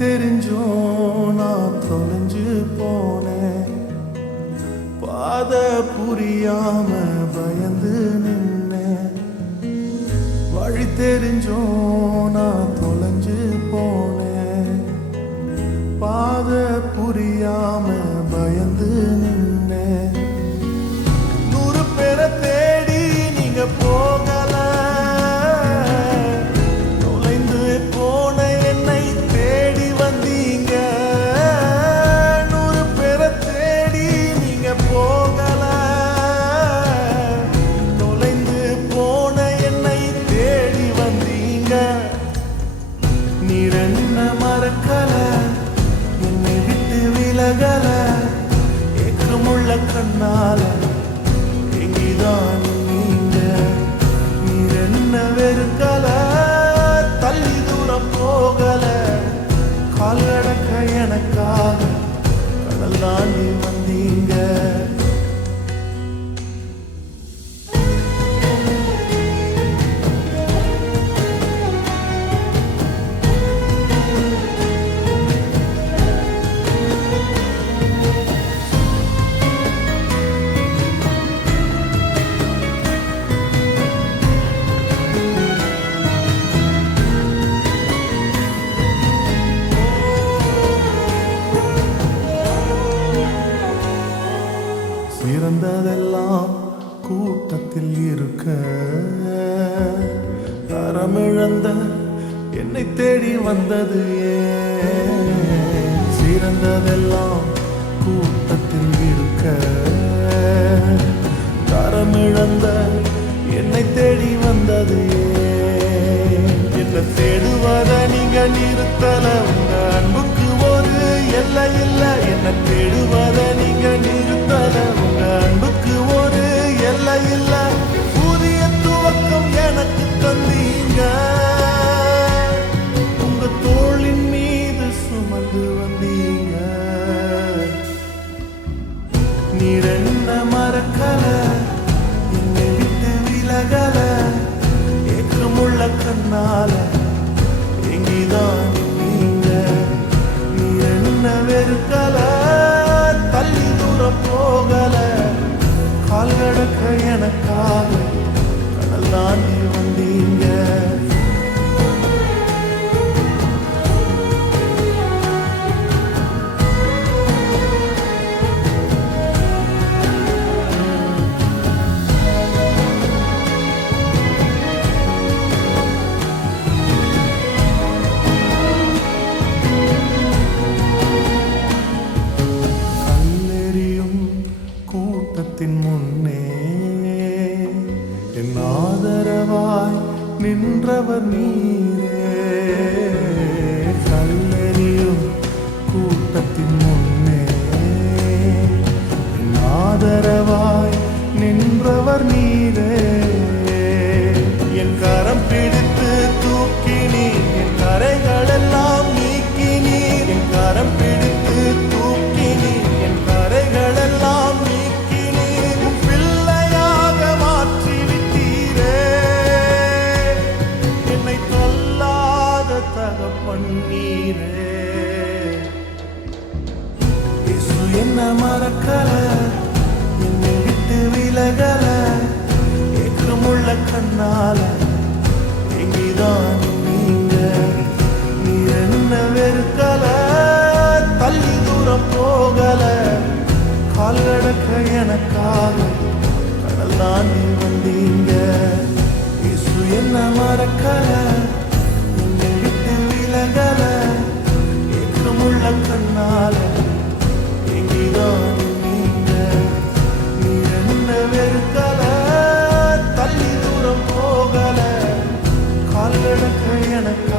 தெரிஞ்சும் நான் தொலைஞ்சு போனேன். பாத புரியாம பயந்து நின்னேன். வழி தெரிஞ்சும் நான் தொலைஞ்சு போனேன். பாத புரியாம பயந்து நின்னேன். 100 பேரை தேடி நீங்க போகல. தொலைந்து போன என்னை தேடி வந்தீங்க. 100 பேரை தேடி நீங்க போகல. தொலைந்து போன என்னை தேடி வந்தீங்க. நீர் என்ன மறக்கல, என்னை விட்டு விலகல. ஏக்கமுள்ள கண்ணால எங்கிதான் நீங்க. நீர் என்ன வெறுக்கல, தள்ளி தூரம் போகல. கால் அடக்க எனக்காக கடல் தாண்டி வந்தீங்க. சிறந்ததெல்லாம் கூட்டத்தில் இருக்க, தரமிழந்த என்னை தேடி வந்தது ஏன்? சிறந்ததெல்லாம் கூட்டத்தில் இருக்க, தரமிழந்த என்னை தேடி வந்தது ஏன்? என்ன தேடுவத நீங்க நிறுத்தல. உங்க அன்புக்கு ஒரு எல்லை இல்ல. என்ன தேடுவத நீங்க நிறுத்தல. உங்க அன்புக்கு ஒரு எல்லை இல்ல. புதிய துவக்கம் எனக்கு தந்தீங்க. உங்க தோளின் மீது சுமந்து வந்தீங்க. நீர் என்ன மறக்கல, என்னை விட்டு விலகல. ஏக்கமுள்ள கண்ணால எங்கிதான் நீங்க. நீர் என்ன வெறுக்கல, தள்ளி தூரம் போகல. கால் அடக்க எனக்காக கடல் தாண்டி வந்தீங்க. கூட்டத்தின் முன்னே என் ஆதரவாய் நின்றவர் நீரே. கல்லெறியும் கூட்டத்தின் முன்னே என் ஆதரவாய் நின்றவர் நீரே. என் கரம் பிடித்து தூக்கினி, என் கரைகள் எல்லாம் நீக்கினி. என் கரம் பிடித்து தூக்கினி, என் கரைகள் எல்லாம் நீக்கினி. உன் பிள்ளையாக மாற்றி விட்டீரே. என்னை கொல்லாத தகப்பன் நீரே. இயேசு என்ன மறக்கல, என்னை விட்டு விலகல. ஏக்கமுள்ள கண்ணால எங்கிதான் நீங்க. நீர் என்ன வெறுக்கல, தள்ளி தூரம் போகல. கால் அடக்க எனக்காக கடல் தாண்டி வந்தீங்க. இயேசு என்ன மறக்கல, என்னை விட்டு விலகல. ஏக்கமுள்ள கண்ணால எங்கிதான் நீங்க. நீர் என்ன வெறுக்கல, தள்ளி தூரம் போகல. கால் அடக்க எனக்கு